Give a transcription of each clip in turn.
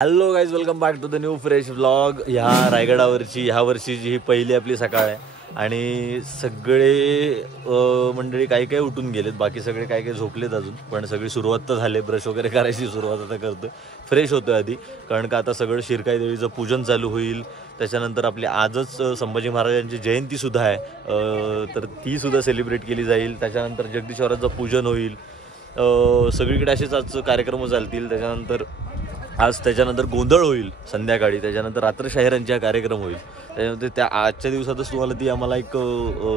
Hello guys, welcome back to the new fresh vlog. ह्या रायगडावरची ह्या वर्षीची ही पहिली आपली सकाळ आहे आणि सगळे मंडळी काही काही उठून गेलेत, बाकी सगळे काही काही झोपलेत अजून. पण सगळी सुरुवात तर झाली, ब्रश वगैरे करायची सुरुवात आता करतो. फ्रेश होतो आधी, कारण का आता सगळं शिरकाई देवीचं पूजन चालू होईल. त्याच्यानंतर आपली आजच संभाजी महाराजांची जयंतीसुद्धा आहे, तर तीसुद्धा सेलिब्रेट केली जाईल. त्याच्यानंतर जगदीश्वराचं पूजन होईल. सगळीकडे असेच आजचं कार्यक्रम चालतील. त्याच्यानंतर गोंधळ होईल संध्याकाळी. त्याच्यानंतर रात्रशाहीरांचा कार्यक्रम होईल. त्याच्यानंतर त्या आजच्या दिवसातच तुम्हाला ती आम्हाला एक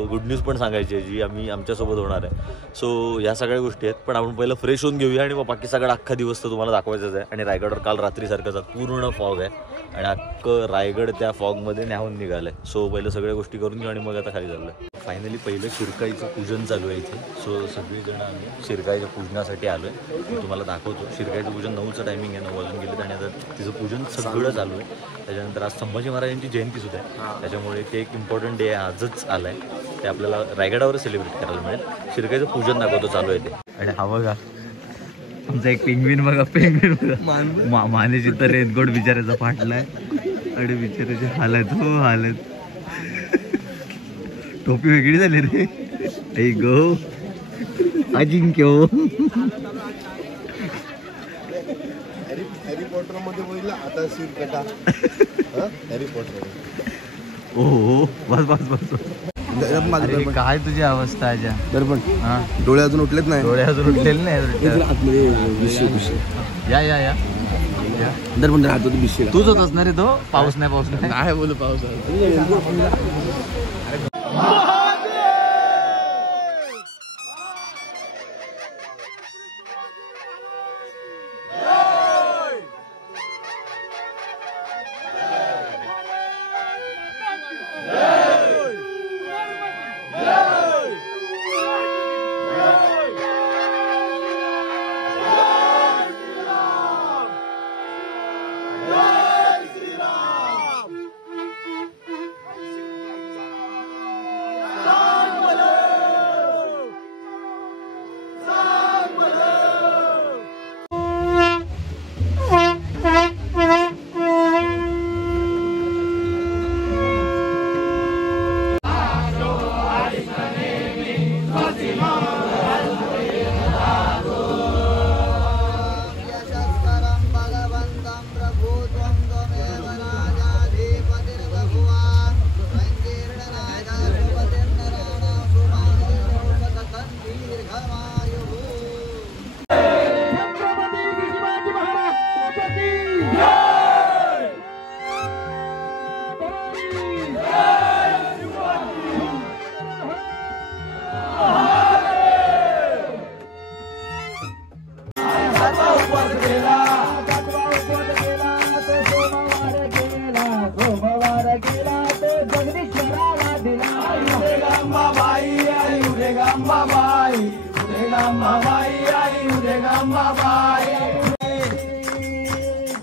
गुड न्यूज पण सांगायची आहे, जी आमच्यासोबत होणार आहे. सो ह्या सगळ्या गोष्टी आहेत, पण आपण पहिलं फ्रेश होऊन घेऊया आणि मग बाकी सगळा अख्खा दिवस तर तुम्हाला दाखवायचाच आहे. आणि रायगडवर काल रात्रीसारखाचा पूर्ण फॉग आहे आणि अख्खं रायगड त्या फॉगमध्ये न्याहून निघालं आहे. सो पहिलं सगळ्या गोष्टी करून घेऊ आणि मग आता खाली चाललं आहे. फायनली पहिलं शिरकाईचं पूजन चालू आहे इथे. सो सगळेजण आम्ही शिरकाईच्या पूजनासाठी आलो आहे. तुम्हाला दाखवतो. शिरकाईचं पूजन 9चं टायमिंग आहे, 9 वाजून गेले आणि आता तिचं पूजन सगळं चालू आहे. त्याच्यानंतर आज संभाजी महाराजांची जयंतीसुद्धा आहे, त्याच्यामुळे ते एक इम्पॉर्टंट डे आजच आलं आहे. ते आपल्याला रायगडावर सेलिब्रेट करायला मिळेल. शिरकाईचं पूजन दाखवतो चालू आहे ते. आणि हा बघा आमचा एक पेंग्विन बघा, पेंग्विन बघा. मानेची तर रेनकोट बिचारायचा फाटलाय आणि बिचाराचे हालत हो हालत. टोपी वेगळी झाली रे. ऐ गो अजिंक्य हॅरी पॉटर मध्ये होईल आता शिरकटा. Harry Potter. ओ बस बस बस. काय तुझी अवस्था आहे? दर्पण डोळे अजून उठलेत नाही. डोळे अजून उठलेले नाही. या या या दर्पण राहतो बिशी. तूच होतास ना रे तो? पाऊस नाही काय बोलू पाऊस.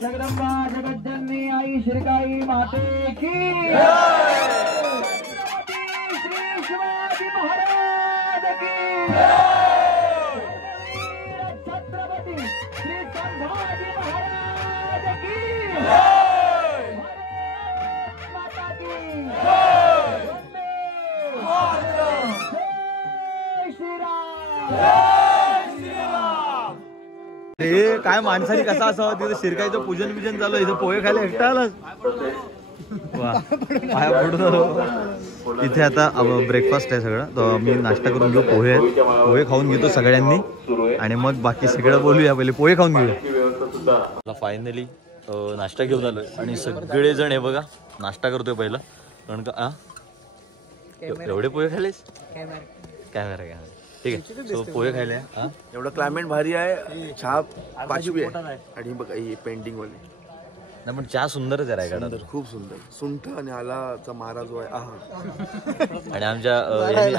जगदंबा जगज्जननी आई शिरकाई माते की. श्री शिवाजी महाराज की. छत्रपती श्री संभाजी महाराज की. माता की. जय श्रीराम. हे काय माणसाने कसा असावं? तिथं शिरकाईचं पूजन बिजन चालू आहे. इथं पोहे खायला एकटा आलास? वा, पाया पडून. इथे आता ब्रेकफास्ट आहे सगळं, तर मी नाश्ता करून घेऊ. पोहे खाऊन घेतो सगळ्यांनी आणि मग बाकी सगळं बोलूया. पहिले पोहे खाऊन घेऊया. फायनली नाश्ता घेऊन आलोय आणि सगळेजण हे बघा नाश्ता करतोय पहिला, कारण का एवढे पोहे खाल्लेस? कॅमेरा घ्या. ठीक आहे. सो पोहे खायले. एवढं क्लायमेट भारी आहे. चहा पाचवी आहे आणि बघा ही पेंटिंग वाली. नाही पण चहा सुंदरच आहे रायगडात, खूप सुंदर. सुंठ आणि आलाचा मारा जो आहे. आणि आमच्या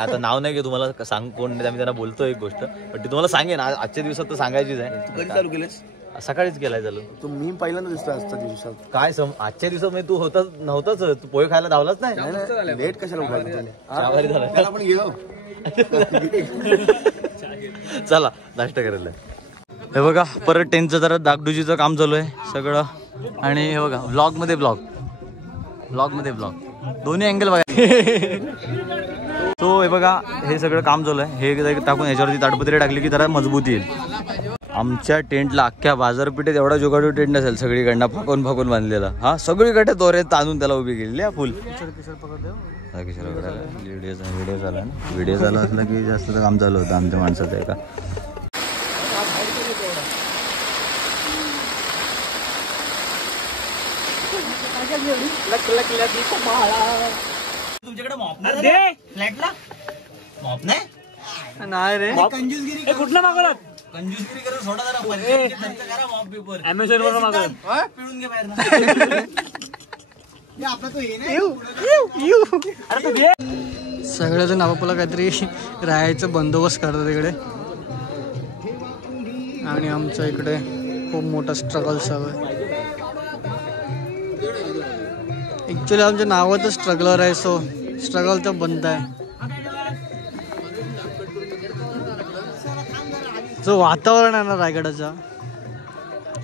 आता नाव नाही की तुम्हाला सांग कोण नाही, आम्ही त्यांना बोलतो एक गोष्ट, पण ती तुम्हाला सांगेन आजच्या दिवसात तर सांगायचीच आहे. कधी चालू केलेस? सकाळीच केलाय चालू. तू मी पहिल्यांदा दिसतो आजच्या दिवसात. काय आजच्या दिवसात तू नव्हताच. तू पोहे खायला धावलाच नाही. लेट कशाला आपण गेलो. चला नाश्ता करायला. हे बघा परत टेंटचं जरा डागडुजीचं काम चालू आहे सगळं. आणि हे बघा व्लॉगमध्ये व्लॉग दोन्ही अँगल बघा. सो हे बघा हे सगळं काम चालू आहे. हे टाकून ह्याच्यावरती ताडपत्री टाकली की जरा मजबूती येईल. आमच्या टेंटला अख्ख्या बाजारपेठेत एवढा जोगाडू टेंट नसेल, सगळीकडनं फाकून बांधलेला. हा सगळीकडे दोरे ताणून त्याला उभी केलेली आहे फुल. व्हिडिओ झाला असला की जास्त काम चालू होतं आमच्या माणसाचं एका. तुमच्याकडे मॉप फ्लॅटला मॉप नाही रे. कंजूसगिरी कुठला मागवला? कंजूसगिरी करून सोडा जरा मॉप पेपर अमेझॉन वरून मागवला. पिळून घे बाहेर. सगळेजण आपापला काहीतरी राहायचं बंदोबस्त करतात इकडे. आणि आमच्या इकडे खूप मोठा स्ट्रगल चालू आहे. ॲक्च्युली आमच्या नावाचं स्ट्रगलर आहे, सो स्ट्रगल तर बनत आहे. जो वातावरण आहे ना रायगडाचा,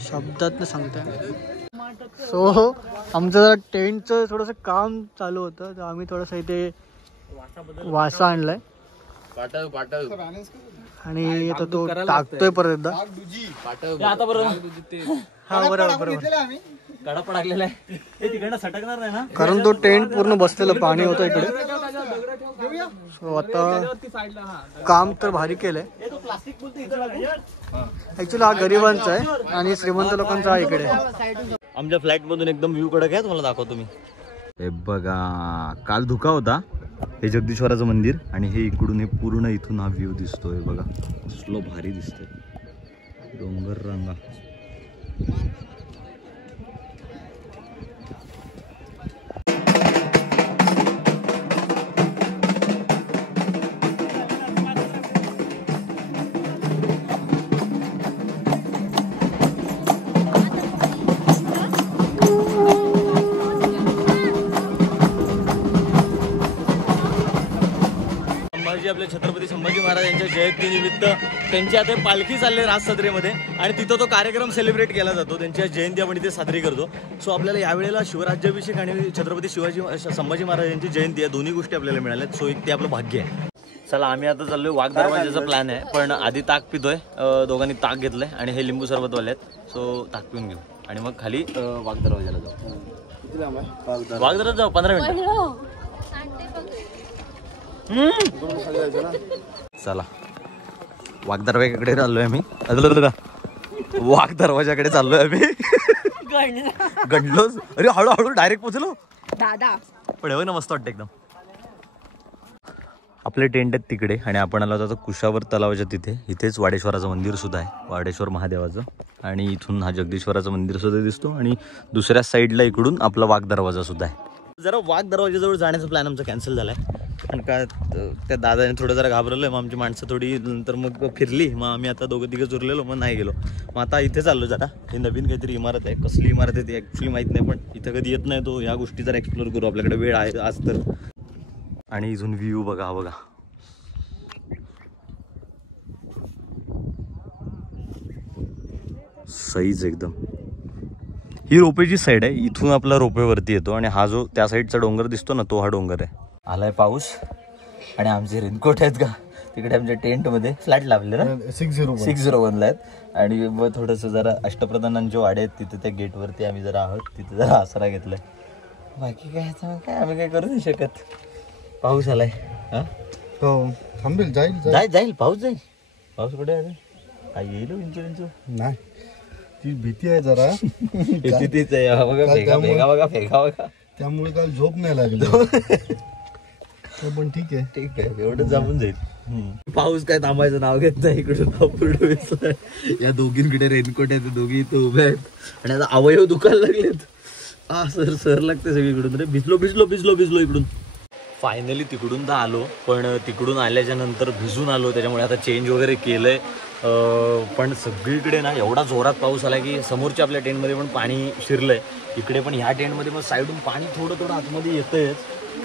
शब्दात न सांगताय. सो आमचं जरा टेंटचं थोडंसं काम चालू होतं, तर आम्ही थोडंसं इथे वासा आणलाय आणि आता तो टाकतोय परत एकदा. आता बरोबर हा बरोबर कडा पडाकलेला आहे हे तिकडनं सटकणार नाही ना, कारण तो टेंट पूर्ण बसलेलं पाणी होतं इकडे. सो आता काम तर भारी केलंय. ऍक्च्युली हा गरिबांचा आहे आणि श्रीमंत लोकांचा आहे इकडे. आमच्या फ्लॅट मधून एकदम व्ह्यू कडक आहे, तुम्हाला दाखवतो मी. हे बघा काल धुका होता. हे जगदीश्वराचं मंदिर आणि हे इकडून हे पूर्ण इथून हा व्ह्यू दिसतोय बघा. कसलो भारी दिसतोय डोंगर रांगा. आपले छत्रपती संभाजी महाराज यांच्या जयंतीनिमित्त त्यांची आता पालखी चालले राजसत्रेमध्ये आणि तिथं तो कार्यक्रम सेलिब्रेट केला जातो. त्यांच्या जयंती आपण इथे साजरी करतो. सो आपल्याला यावेळेला शिवराज्याभिषेक आणि छत्रपती संभाजी महाराज यांची जयंती आहे, दोन्ही गोष्टी आपल्याला मिळाल्यात. सो एक ते आपलं भाग्य आहे. चला आम्ही आता चाललोय वाघ दरवाजाचा प्लॅन आहे, पण आधी ताक पितोय. दोघांनी ताक घेतलंय आणि हे लिंबू सरबतवाले आहेत. सो ताक पिऊन घेऊ आणि मग खाली वाघ दरवाजाला जाऊ. वाघ दरवाजा जाऊ 15 मिनिटं. चला वाघ दरवाजाकडे चाललोय आम्ही. वाघ दरवाजाकडे चाललोय आम्ही. गणलोच. अरे हळूहळू डायरेक्ट पोहोचलो दादा. पण हो ना मस्त वाटतं एकदम. आपले टेंट आहेत तिकडे आणि आपण आलो होतो कुशावर तलावाच्या तिथे. इथेच वाडेश्वराचं मंदिर सुद्धा आहे, वाडेश्वर महादेवाचं. आणि इथून हा जगदीश्वराचं मंदिर सुद्धा दिसतो आणि दुसऱ्या साईडला इकडून आपला वाघ दरवाजा सुद्धा आहे. जरा वाघ दरवाजाजवळ जाण्याचा प्लॅन आमचा कॅन्सल झालाय, कारण का त्या दादाने थोडं जरा घाबरलोय. मग आमची माणसं थोडी नंतर मग फिरली, मग आम्ही आता दोघं तिघं उरलेलो, मग नाही गेलो. मग आता इथे चाललो जरा. ही नवीन काहीतरी इमारत आहे, कसली इमारत आहे ती ॲक्च्युली माहीत नाही, पण इथं कधी येत नाही तो. या गोष्टी जरा एक्सप्लोर करू, आपल्याकडे वेळ आहे आज तर. आणि इथून व्ह्यू बघा, बघा सईच एकदम. ही रोपेची साईड आहे, इथून आपला रोपेवरती येतो आणि हा जो त्या साईडचा डोंगर दिसतो ना, तो हा डोंगर आहे. आलाय पाऊस आणि आमचे रेनकोट आहेत का तिकडे आमच्या टेंटमध्ये फ्लॅट लावले ना 601 आहेत. आणि मग थोडंसं जरा अष्टप्रधानांचे वाडे आहेत तिथे, त्या गेटवरती आम्ही जरा आहोत, तिथे जरा आसरा घेतलाय. बाकी काय काय आम्ही काय करू नाही शकत. पाऊस आलाय. हा थांबेल, जाईल पाऊस जाईल. पाऊस कुठे आहे काय येईल इंचू नाही, ती भीती आहे जरा. तीच आहे बघा, फेगा फेगा बघा, फेगा बघा. त्यामुळे काल झोप नाही लागली. पण ठीक आहे, ठीक आहे, एवढं जमून जाईल. पाऊस काय थांबायचं नाव घेत नाही. इकडून या दोघींकडे रेनकोट आहे, ते दोघी इथे उभे आहेत आणि आता अवयव दुखायला लागलेत. हा सर लागते सगळीकडून. रे भिजलो इकडून. फायनली तिकडून तर आलो, पण तिकडून आल्याच्या नंतर भिजून आलो, त्याच्यामुळे आता चेंज वगैरे केलंय. पण सगळीकडे ना एवढा जोरात पाऊस आला की समोरच्या आपल्या टेंटमध्ये पण पाणी शिरलंय. इकडे पण ह्या टेंटमध्ये मग साईडून पाणी थोडं आतमध्ये येतंयच,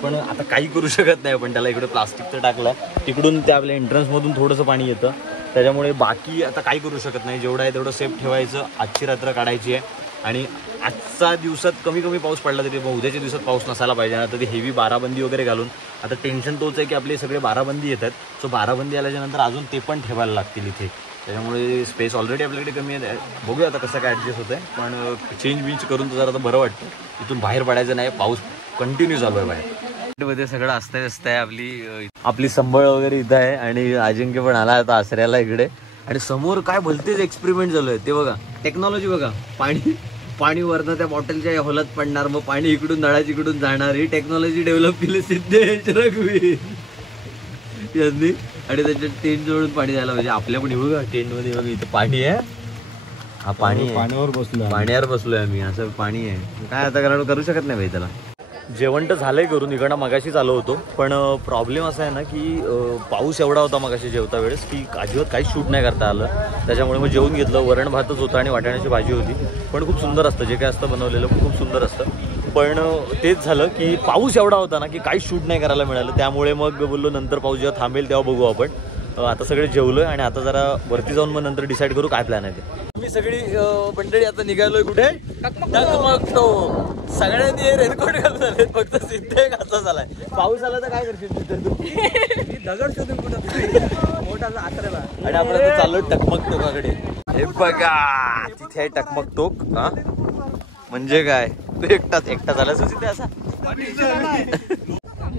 पण आता काही करू शकत नाही. पण त्याला इकडे प्लास्टिकचं टाकलं, तिकडून त्या आपल्या एंट्रन्समधून थोडंसं पाणी येतं, त्याच्यामुळे बाकी आता काही करू शकत नाही. जेवढं आहे तेवढं सेफ ठेवायचं. आजची रात्र काढायची आहे आणि आजचा दिवसात कमी पाऊस पडला तरी मग उद्याच्या दिवसात पाऊस नसायला पाहिजे. आता ती हेवी बाराबंदी वगैरे घालून आता टेन्शन तोच आहे की आपले सगळे बाराबंदी येतात. सो बाराबंदी आल्याच्या नंतर अजून ते पण ठेवायला लागतील इथे. त्याच्यामुळे स्पेस ऑलरेडी आपल्याकडे कमी आहे. बघूया आता कसं काय ॲडजस्ट होतं आहे. पण चेंज करून तर जरा आता बरं वाटतं. इथून बाहेर पडायचं नाही, पाऊस कंटिन्यू चालू आहे बाहेर. मध्ये सगळं असतं आहे. आपली संबळ वगैरे इथं आहे आणि अजिंक्य पण आला आता आसऱ्याला इकडे. आणि समोर काय भलतेच एक्सपेरिमेंट चालू आहे ते बघा. टेक्नॉलॉजी बघा. पाणी वरनं त्या बॉटलच्या होलात पडणार, मग पाणी इकडून नळाची इकडून जाणार. ही टेक्नॉलॉजी डेव्हलप केली सिद्धेश रघुवीर यांनी. आणि त्याच्यात टेंट जोडून पाणी द्यायला पाहिजे. आपल्या पण बघा टेंट मध्ये बघा इथं पाणी आहे. हा पाण्यावर बसलोय आम्ही. असं पाणी आहे. काय आता करू शकत नाही भाई त्याला. जेवण तर झालंय करून इकडनं मगाशी चालू होतो. पण प्रॉब्लेम असा आहे ना की पाऊस एवढा होता मगाशी जेवता वेळेस की अजिबात काहीच शूट नाही करता आलं. त्याच्यामुळे मग जेवून घेतलं. वरण भातच होतं आणि वाटाण्याची भाजी होती. पण खूप सुंदर असतं जे काय असतं बनवलेलं, खूप सुंदर असतं. पण तेच झालं की पाऊस एवढा होता ना की काहीच शूट नाही करायला मिळालं. त्यामुळे मग बोललो नंतर पाऊस जेव्हा थांबेल तेव्हा बघू आपण. आता सगळे जेवलोय आणि आता जरा वरती जाऊन मग नंतर डिसाईड करू काय प्लॅन आहे ते. मी सगळी मंडळी आता निघालोय कुठे टकमकतो. सगळ्यांनी रेनकोट घालून आले, फक्त सिद्धे कसा झालाय. पाऊस आला तर काय करशील तिथे तू? दगड शोधून कुठं मोठा आसऱ्याला. आणि आपण आता चाललो टकमक टोकाकडे. हे बघा तिथे आहे टकमक टोक. हा म्हणजे काय तू एकटा झाला सिद्धे असा.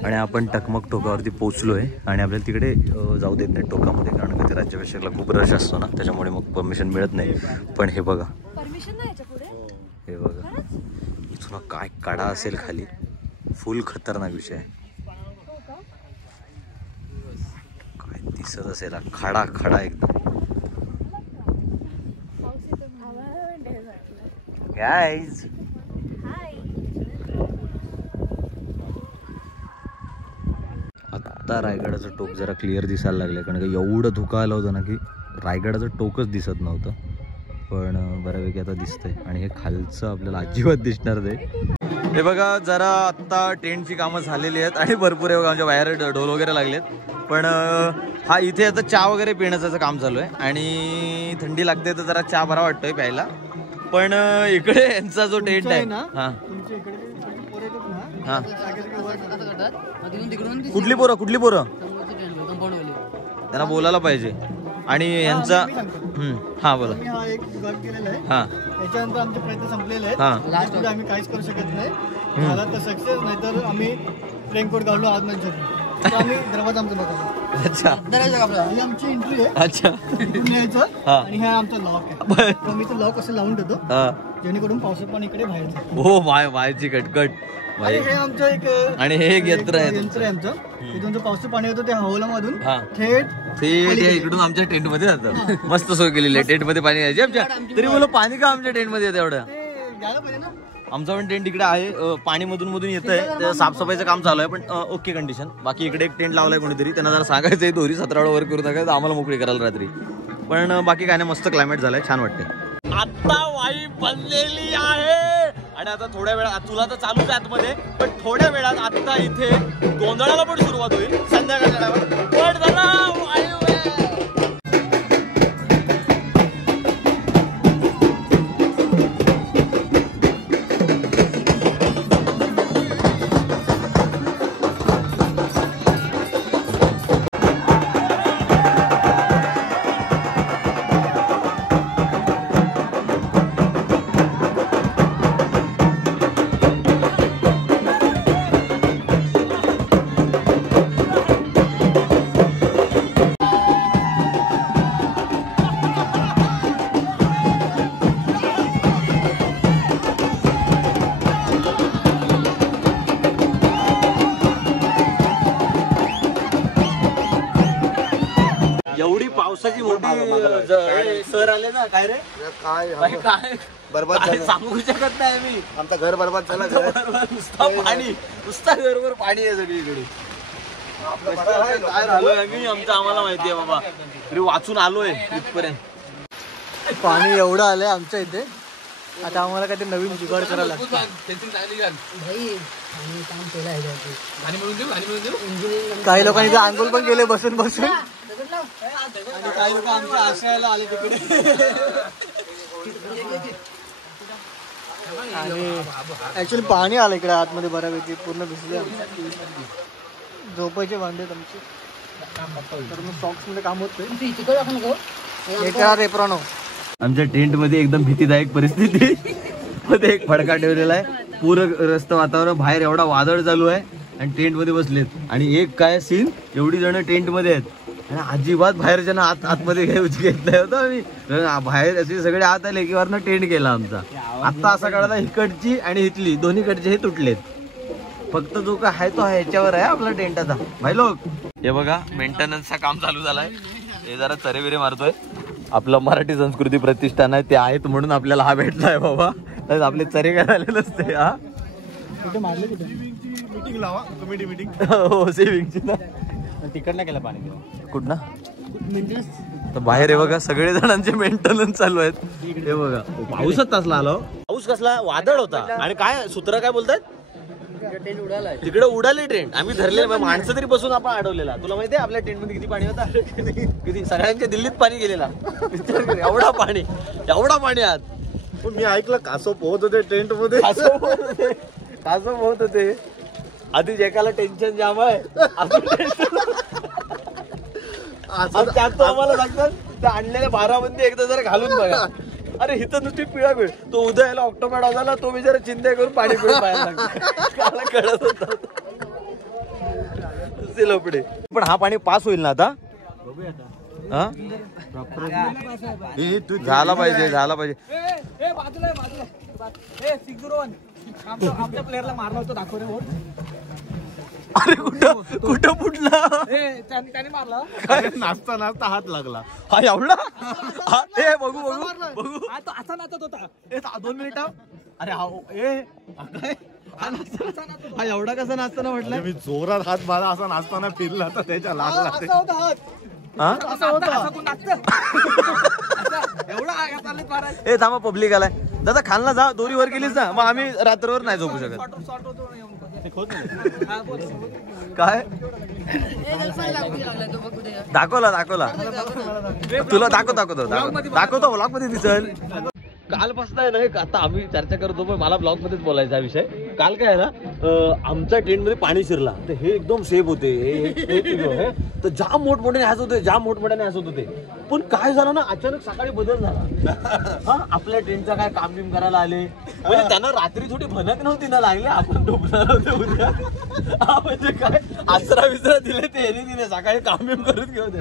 आणि आपण टकमक टोकावरती पोहोचलोय आणि आपल्याला तिकडे जाऊ देत नाही टोकामध्ये, कारण का ते राज्याभिषेकला खूप रश असतो ना, त्याच्यामुळे मग परमिशन मिळत नाही. पण हे बघा, हे बघा इथून काय कडा असेल खाली, फुल खतरनाक विषय आहे. काय दिसत असेल खडा खडा एकदम. गाईज आता रायगडाचं टोक जरा क्लिअर दिसायला लागलं, कारण का एवढं धुकं आलं होतं ना की रायगडाचं टोकच दिसत नव्हतं. पण बऱ्यापैकी आता दिसतंय. आणि हे खालचं आपल्याला अजिबात दिसणार नाही. हे बघा जरा आत्ता टेंटची कामं झालेली आहेत आणि भरपूर आहे बघा आमच्या बाहेर ढोल वगैरे लागलेत. पण हा इथे आता चहा वगैरे पिण्याचं काम चालू आहे आणि थंडी लागते तर जरा चहा बरा वाटतोय प्यायला. पण इकडे यांचा जो टेंट आहे ना, हा कुठली पोरं त्यांना बोलायला पाहिजे. आणि यांचा हा बोला. हा एक विभाग केलेला आहे. हा त्याच्यानंतर आमचे प्रयत्न संपलेले आहेत. लास्ट पुढे आम्ही काहीच करू शकत नाही. झाला तर सक्सेस, नाही तर आम्ही रेनकोट घालून आतमध्ये झोपलो तर आम्ही दरवाजा आमचा बघा. अच्छा ही आमची एंट्री आहे. अच्छा इथून यायचं आणि हा आमचा लॉक आहे. आम्ही तो लॉक असं लावून देतो जेणेकरून पावसात पण इकडे बाहेर जाईल. हो मायची कटकट. आणि हे आमचं एक आणि हे एक यंत्र आहे आमचं. इथून जो पावसाचं पाणी होतं ते हवालामधून थेट इकडून आमच्या टेंट मध्ये जातं. मस्त सोय केलेली आहे. टेंट मध्ये पाणी यायचे आमच्या. तरी बोला पाणी का आमच्या टेंट मध्ये येतं एवढं? यायला पाहिजे ना. आमचा पण टेंट इकडे आहे. पाणी मधून येत आहे. साफसफाईचं काम चालू आहे पण ओके कंडिशन. बाकी इकडे एक टेंट लावलाय कोणीतरी, त्यांना जरा सांगायचंय दोरी 17 वर करू नका, आम्हाला मोकळी करायला रात्री. पण बाकी काय नाही, मस्त क्लायमेट झालंय, छान वाटतंय. आता वाई बनलेली आहे आणि आता थोड्या वेळात तुला तर चालूच आहे आतमध्ये, पण थोड्या वेळात आता इथे गोंधळाला पण सुरुवात होईल संध्याकाळच्या वायू. एवढी पावसाची मोठी सर आले ना, काय रे काय बरबाद झालं. सांगू शकत नाही मी. आमचं घर बरबाद झालं. नुसता पाणी, नुसता घरभर पाणी आहे सगळीकडे. काय झालोय आम्ही, आमचं आम्हाला माहिती आहे बाबा. तरी वाचून आलोय इथपर्यंत. पाणी एवढं आलंय आमच्या इथे. आता आम्हाला काहीतरी नवीन जुगाड करायला लागतं. काही लोकांनी इथे आंघोळ पण केले बसून बसून. आणि काही लोक आमच्या आश्रयाला आले तिकडे. आणि ऍक्च्युली पाणी आलं इकडे आतमध्ये बऱ्यापैकी पूर्ण भिजले झोपायचे भांडेत आमचे तर मग सॉक्स मध्ये काम होत रेप्रॉनो. आमच्या टेंट मध्ये एकदम भीतीदायक परिस्थिती मध्ये एक फडका ठेवलेला आहे. पूर्ण रस्ता वातावरण बाहेर एवढा वादळ चालू आहे आणि टेंट मध्ये बसलेत आणि एक काय सीन एवढी जण टेंट मध्ये आहेत आणि अजिबात बाहेरच्या ना आतमध्ये घेत नाही होतं आम्ही. बाहेर असे सगळे आत आले की वरनं टेंट केला आमचा. आत्ता असा कळला इकडची आणि इथली दोन्हीकडचे हे तुटलेत. फक्त जो काय आहे तो ह्याच्यावर आहे आपला टेंटाचा. भाई लोक हे बघा मेंटेनन्सचा काम चालू झालाय. हे जरा चरेबिरे मारतोय. आपलं मराठी संस्कृती प्रतिष्ठान आहे ते आहेत म्हणून आपल्याला हा भेटलाय बाबा. आपले चरे काय झाले नसते. हा कुठे मारले कुठे मीटिंग लावा कमिटी मीटिंग. हो सेविंगची ना तिकडनं केलं पाणी कुठं तर बाहेर आहे बघा सगळे जणांचे मेंटेनन्स चालू आहेत. हे बघा पाऊसच तसला आलो. पाऊस कसला वादळ होता आणि काय सूत्र काय बोलतात तिकडे उडाले ट्रेंड आम्ही धरले माणसं तरी बसून आपण अडवलेला. तुला माहितीये आपल्या टेंट मध्ये किती पाणी होता. किती सगळ्यांच्या दिल्लीत पाणी गेलेला. एवढा पाणी आत. मी ऐकलं कासव पोहत होते टेंट मध्ये. कासव पोहत होते. आधी एकाला टेन्शन जाम आहे त्यात तो आम्हाला सांगतात त्या आणलेल्या बारामध्ये एकदा जरा घालून बघा. अरे इथं नुसती पिळा पिळ. तो उदयाला ऑक्टोबर झाला तो बिचारा चिंता करून पाणी पिळून पाहायला लागला. कळत होता लपडे. पण हा पाणी पास होईल ना आता. झाला पाहिजे आमच्या प्लेअरला मारला होता दाखव रे वोट. अरे कुठं फुटला त्याने मारला नाचता नाचता हात लागला. हा एवढा बघू असा नाचत होता. 2 मिनिटं. अरे काय हा एवढा कसा नाचताना म्हटलं. मी जोरात हात मारा असा नाचताना फिरला तर त्याच्या लागला. ए थांबा पब्लिक आलाय. दादा खालना जा दोरीवर गेलीस ना मग आम्ही रात्रभर नाही झोपू शकत. काय दाखवला तुला दाखवतो ब्लॉग मध्ये दिसल. काल बसताय ना आता आम्ही चर्चा करतो पण मला ब्लॉग मध्येच बोलायचा विषय. काल काय ना आमच्या टेंट मध्ये पाणी शिरला तर हे एकदम सेफ होते. तर जाम मोठमोठ्याने हसत होते. पण काय झालं ना अचानक सकाळी बदल झाला. हा आपल्या टेंटचा काय काम बिम करायला आले म्हणजे त्यांना रात्री थोडी भनक नव्हती ना लागले आपण डुबणार होते उद्या. हा म्हणजे काय आसरा विसरा दिले ते दिले सकाळी काम बिम करून घेऊ दे.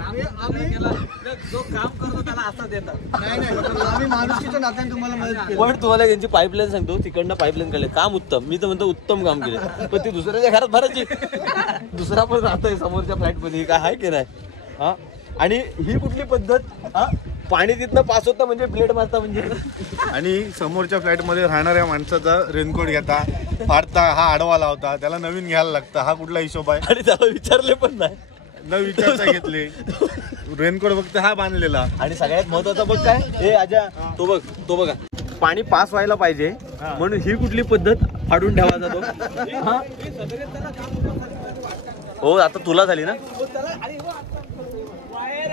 जो काम करतो त्याला असा देतात. आम्ही माणुसकीच्या नात्याने तुम्हाला मदत केली. पण तुम्हाला यांची पाईपलाईन सांगतो तिकडनं पाईपलाईन काढले काम उत्तम. मी तर म्हणतो उत्तम काम केले. पण ती दुसऱ्याच्या घरात भरायची. दुसरा पण राहतोय समोरच्या फ्लॅट मध्ये काय आहे की नाही. हा आणि ही कुठली पद्धत. हा पाणी तिथनं पास होतं म्हणजे प्लेट मारता म्हणजे. आणि समोरच्या फ्लॅट मध्ये राहणाऱ्या माणसाचा रेनकोट घेता फाडता हा आडवा लावता त्याला नवीन घ्यायला लागतं. हा कुठला हिशोब आहे. आणि त्याला विचारले पण नाही न विचारता घेतले रेनकोट फक्त हा बांधलेला. आणि सगळ्यात महत्वाचा बघ काय हे आजा तो बघा पाणी पास व्हायला पाहिजे म्हणून ही कुठली पद्धत फाडून ठेवा जातो. हो आता तुला झाली ना.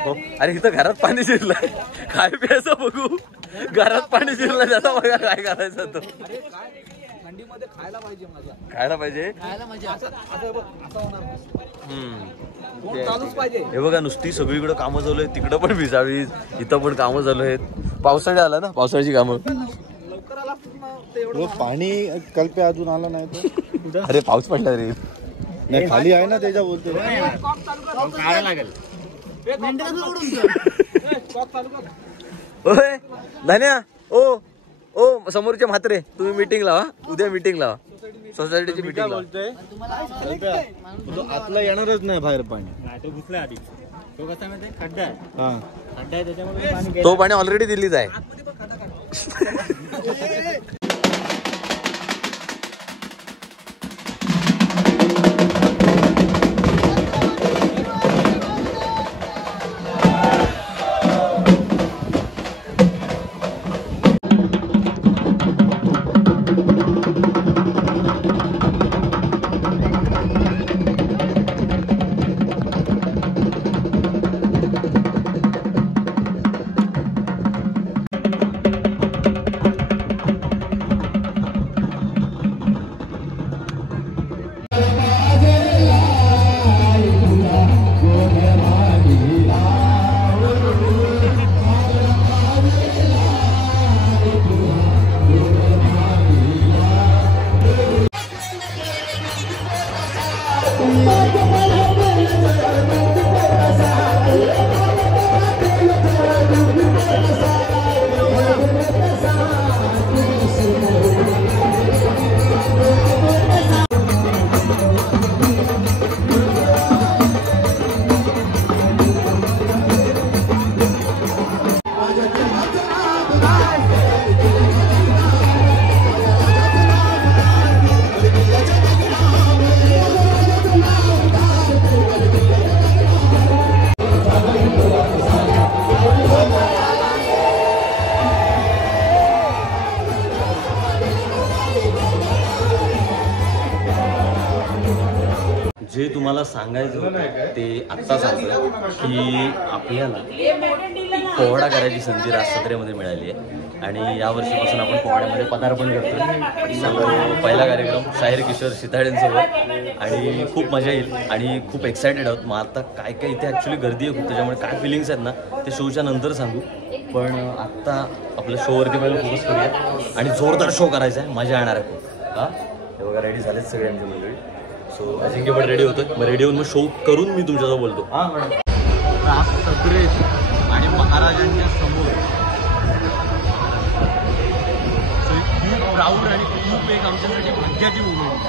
हो अरे इथं घरात पाणी शिरलंय काय प्यायचं बघू. घरात पाणी शिरलं त्याचा बघा काय करायचं तो. थंडीमध्ये खायला पाहिजे मजा. खायला पाहिजे. चालूच पाहिजे. हे बघा नुसती सगळीकडे कामं चालू आहेत. तिकडं पण भिजावी इथं पण कामं चालू आहेत. पावसाळी आला ना पावसाळ्याची कामं. लवकर आला पाणी कल्पे अजून आला नाही तर. अरे पाऊस पडला रे. नाही खाली आहे ना त्याच्या बोलतो लागेल. ओय धन्या ओ समोरचे म्हात्रे तुम्ही मीटिंग लावा उद्या मीटिंग लावा सोसायटीची मीटिंग बोलतोय आतला येणारच नाही बाहेर पाणी. तो घुसला आधी. तो कसा माहिती खड्डा आहे. हा खड्डा आहे त्याच्यामुळे तो पाणी ऑलरेडी दिल्लीत आहे. जे तुम्हाला सांगायचं होतं ते आत्ता सांगतो की आपल्याला पोवाडा करायची संधी राजसत्रेमध्ये मिळाली आहे आणि यावर्षीपासून आपण पोवाड्यामध्ये पदार्पण करतो. पहिला कार्यक्रम शाहीर किशोर सिताडेंसोबत आणि खूप मजा येईल आणि खूप एक्सायटेड आहोत. मग आता काय काय इथे ॲक्च्युली गर्दी आहे खूप, त्याच्यामुळे काय फिलिंग्स आहेत ना ते शोच्या नंतर सांगू. पण आत्ता आपल्या शोवरती पहिले फोकस करूया आणि जोरदार शो करायचा आहे, मजा येणार आहे खूप. का हे बघा रेडी झालेत सगळे आमची मंडळी. सो अजिंक्य पण रेडी होतो. मग रेडी होऊन मग शो करून मी तुमच्याजवळ बोलतो. हां मॅडम. राजसत्रे आणि महाराजांच्या समोर खूप प्राऊड आणि खूप एक आमच्यासाठी भाग्याची मुवमेंट.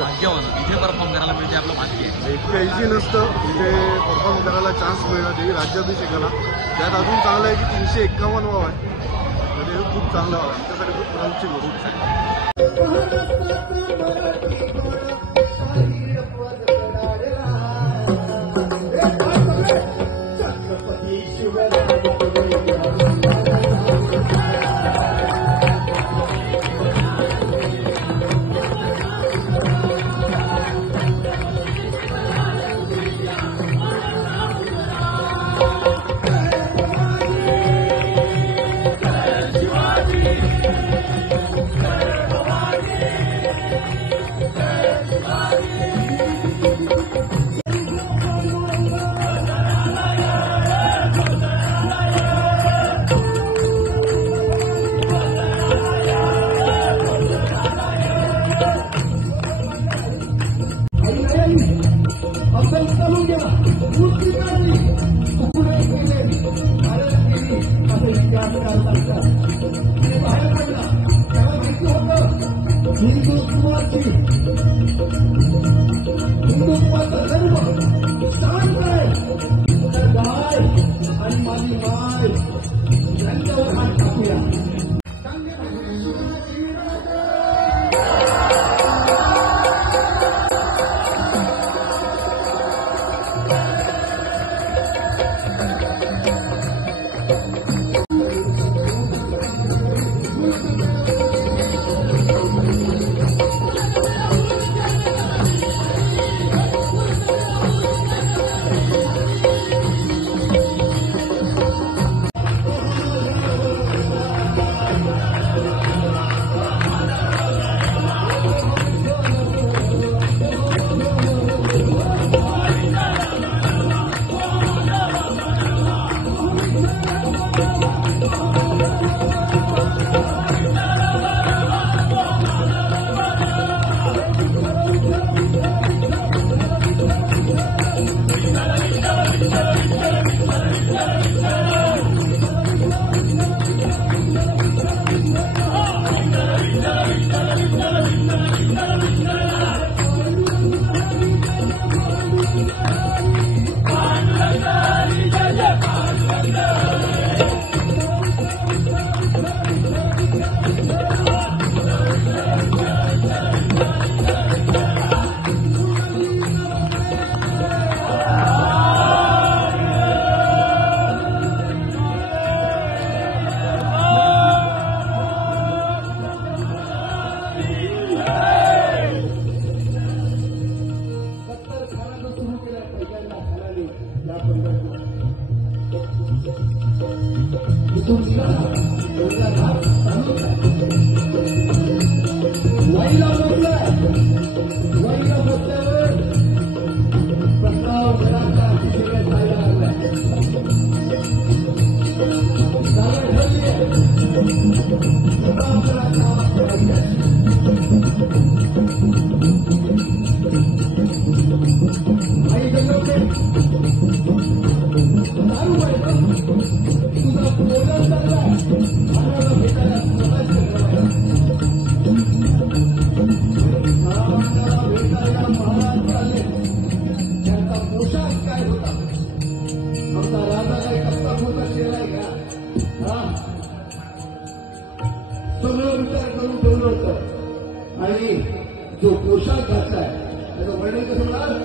भाग्यवान इथे परफॉर्म करायला मिळते आपलं भाग्य आहे. इतकं इझी नसतं इथे परफॉर्म करायला चान्स मिळणार देवी राज्याभिषेकाला. त्यात अजून चांगलं आहे की 351 वाव आहे, तर हे खूप चांगलं आहे आमच्यासाठी, खूप प्राऊडची गोष्ट आहे. आणि जो पोशाख घातलाय त्याचं वर्णन कसं होणार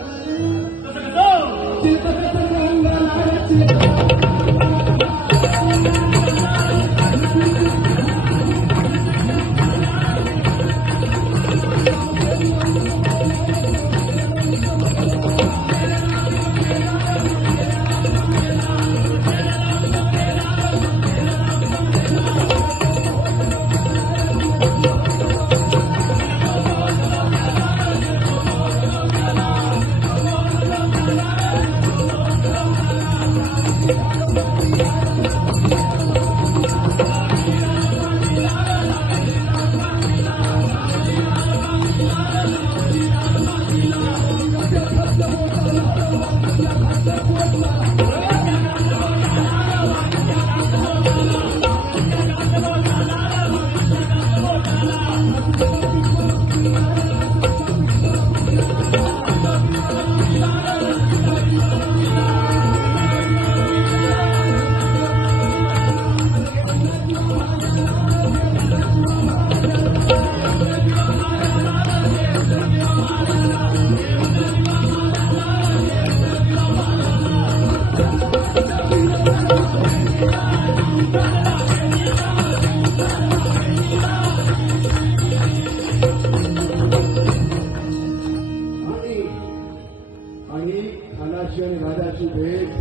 महाराजांची भेट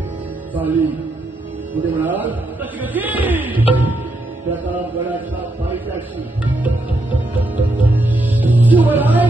झाली. पुढे म्हणाल त्याचा गडाच्या पायथ्याशी शिवराय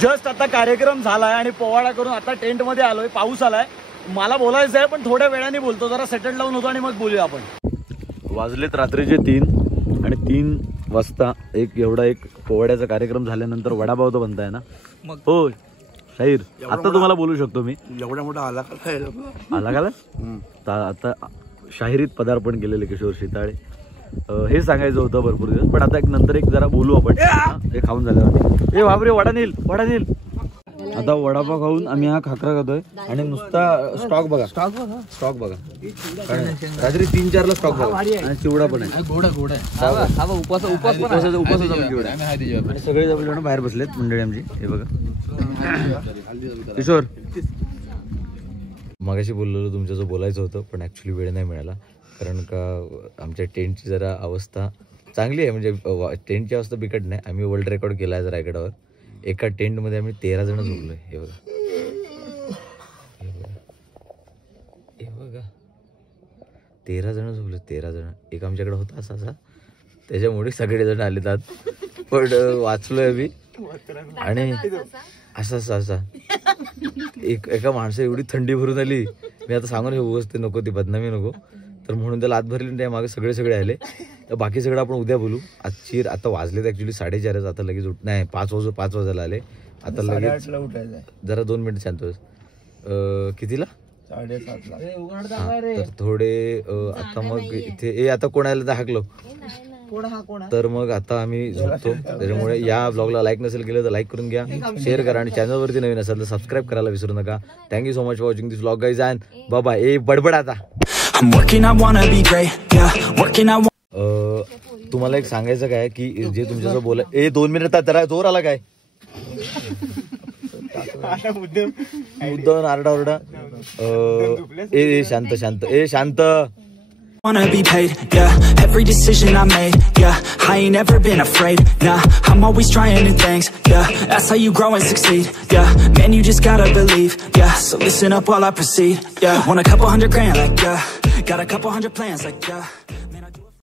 जस्ट आता कार्यक्रम झालाय आणि पोवाडा करून आता टेंट मध्ये आलोय. पाऊस आलाय. मला बोलायचं आहे पण थोड्या वेळाने बोलतो, जरा सेटल डाऊन होतो आणि मग बोलूया आपण. वाजलेत रात्रीचे 3 आणि 3 वाजता एक पोवाड्याचा कार्यक्रम झाल्यानंतर वडापाव तो बनताय ना. हो शाहीर, आता तुम्हाला बोलू शकतो मी. एवढा मोठा आला का आता शाहिरीत पदार्पण केलेले किशोर शिताळे हे सांगायचं होतं भरपूर दिवस, पण आता नंतर एक जरा बोलू आपण. हे खाऊन झाल्यावर बापरे वडा नेल. आता वडापाव खाऊन आम्ही हा खाकरा खातोय आणि नुसता स्टॉक बघा रात्री 3-4 ला स्टॉक बघा आणि चिवडा पण आहे. आणि सगळे जण बाहेर बसलेत मंडळी आमची. हे बघा किशोर, मगाशी बोललेलो तुमच्यासोबत बोलायचं होतं पण ऍक्च्युली वेळ नाही मिळाला, कारण का आमच्या टेंटची जरा अवस्था चांगली आहे. म्हणजे टेंटची अवस्था बिकट नाही. आम्ही वर्ल्ड रेकॉर्ड केला आहे रायगडावर. एका टेंटमध्ये आम्ही 13 जण झोपलोय. हे बघा 13 जण झोपले. 13 जण. एक आमच्याकडे होता असा त्याच्यामुळे सगळेजण आले आत, पण वाचलोय मी. आणि असा एका माणसा एवढी थंडी भरून आली. मी आता सांगून हे व्यवस्थित नको, ती बदनामी नको, तर म्हणून त्याला आत भरली. त्या मागे सगळे आले. तर बाकी सगळं आपण उद्या बोलू. आता वाजलेत ऍक्च्युली 4:30. आता लगेच नाही 5 वाजायला आले. आता लगेच जरा 2 मिनिट शांत. कितीला तर थोडे आता मग इथे आता कोणाला हाकलो तर मग आता आम्ही झोपतो. त्याच्यामुळे या ब्लॉगला लाईक नसेल केलं तर लाईक करून घ्या, शेअर करा आणि चॅनलवरती नवीन असेल तर सबस्क्राईब करायला विसरू नका. Thank you so much for watching this blog guys and bye. ए बडबड आता. तुम्हाला एक सांगायचं काय की जे तुमच्यासोबत बोला 2 मिनिट जरा जोर आला काय मुद्दाम आरडाओरडा. ए शांत शांत ए शांत. Wanna be paid, yeah. Every decision I made, yeah. I ain't never been afraid, nah. I'm always trying new things, yeah. That's how you grow and succeed, yeah. Man, you just gotta believe, yeah. So listen up while I proceed, yeah. Want a couple $100 grand, like, yeah. Got a couple 100 plans, like, yeah.